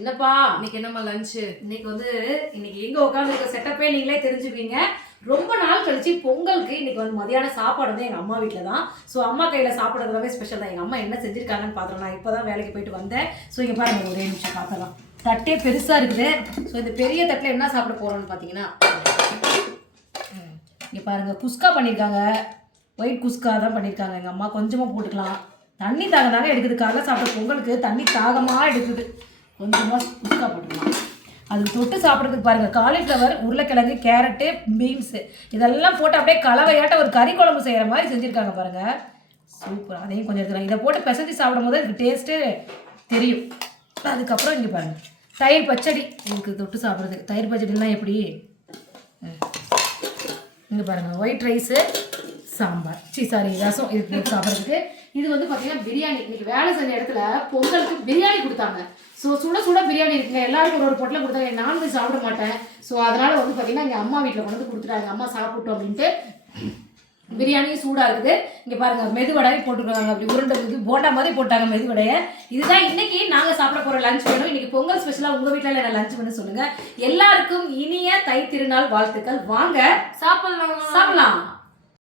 என்னப்பா இன்னைக்கு என்னம்மா லஞ்சு? இன்னைக்கு எங்க உட்காந்துருக்க செட்டப்பே நீங்களே தெரிஞ்சுப்பீங்க. ரொம்ப நாள் கழிச்சு பொங்கலுக்கு இன்னைக்கு மதியான சாப்பாடு எங்க அம்மா வீட்டில் தான். ஸோ அம்மா கையில் சாப்பிட்றதுலாமே ஸ்பெஷல் தான். எங்கள் அம்மா என்ன செஞ்சுருக்காங்கன்னு பார்த்துறோம். நான் இப்போ தான் வேலைக்கு போயிட்டு வந்தேன். ஸோ இங்கே பாருங்க, ஒரே நிமிஷம் பார்க்கலாம். தட்டே பெருசாக இருக்குது. ஸோ இந்த பெரிய தட்டில் என்ன சாப்பிட போகிறோம்னு பார்த்தீங்கன்னா, இங்கே பாருங்கள், குஸ்கா பண்ணியிருக்காங்க. ஒயிட் குஸ்கா தான் பண்ணியிருக்காங்க எங்கள் அம்மா. கொஞ்சமாக போட்டுக்கலாம். தண்ணி தாகமாக எடுக்குது. காலைல சாப்பிட்ற பொங்கலுக்கு தண்ணி தாகமாக எடுக்குது. கொஞ்சமாக குஸ்கா போட்டுக்கலாம். அது தொட்டு சாப்பிட்றதுக்கு பாருங்கள், காலிஃப்ளவர், உருளைக்கிழங்கு, கேரட்டு, பீன்ஸு இதெல்லாம் போட்டு அப்படியே கலவையாட்ட ஒரு கறி குழம்பு செய்கிற மாதிரி செஞ்சுருக்காங்க பாருங்கள். சூப்பர். அதையும் கொஞ்சம் எடுத்துக்கலாம். இதை போட்டு பிசைஞ்சு சாப்பிடும் போது அதுக்கு டேஸ்ட்டு தெரியும். அதுக்கப்புறம் இங்கே பாருங்கள், தயிர் பச்சடி இதுக்கு தொட்டு சாப்பிட்றதுக்கு. தயிர் பச்சடிலாம் எப்படி இங்கே பாருங்கள், ஒயிட் ரைஸு, சாம்பார், ரசம் இதுக்கு சாப்பிட்றதுக்கு. இது பார்த்தீங்கன்னா பிரியாணி. இன்னைக்கு வேலை செஞ்ச இடத்துல பொங்கலுக்கு பிரியாணி கொடுத்தாங்க. ஸோ சுட சுட பிரியாணி இருக்குங்க. எல்லாருக்கும் ஒரு பொட்டலை கொடுத்தாங்க. நான்வெஜ் சாப்பிட மாட்டேன். ஸோ அதனால் பார்த்தீங்கன்னா எங்கள் அம்மா வீட்டில் கொண்டு வந்து கொடுத்துட்டாங்க. அம்மா சாப்பிட்டோம் அப்படின்ட்டு. பிரியாணியும் சூடாக இருக்குது. இங்கே பாருங்கள், மெதுவடையும் போட்டுருக்காங்க. அப்படி உருண்டை இது போட்டா மாதிரி போட்டாங்க மெதுவடையை. இதுதான் இன்னைக்கு நாங்கள் சாப்பிட போகிற லஞ்ச் வேணும். இன்னைக்கு பொங்கல் ஸ்பெஷலாக உங்கள் வீட்டில் என்ன லஞ்ச் வேணும் சொல்லுங்கள். எல்லாருக்கும் இனிய தை திருநாள் வாழ்த்துக்கள். வாங்க சாப்பிடலாம்.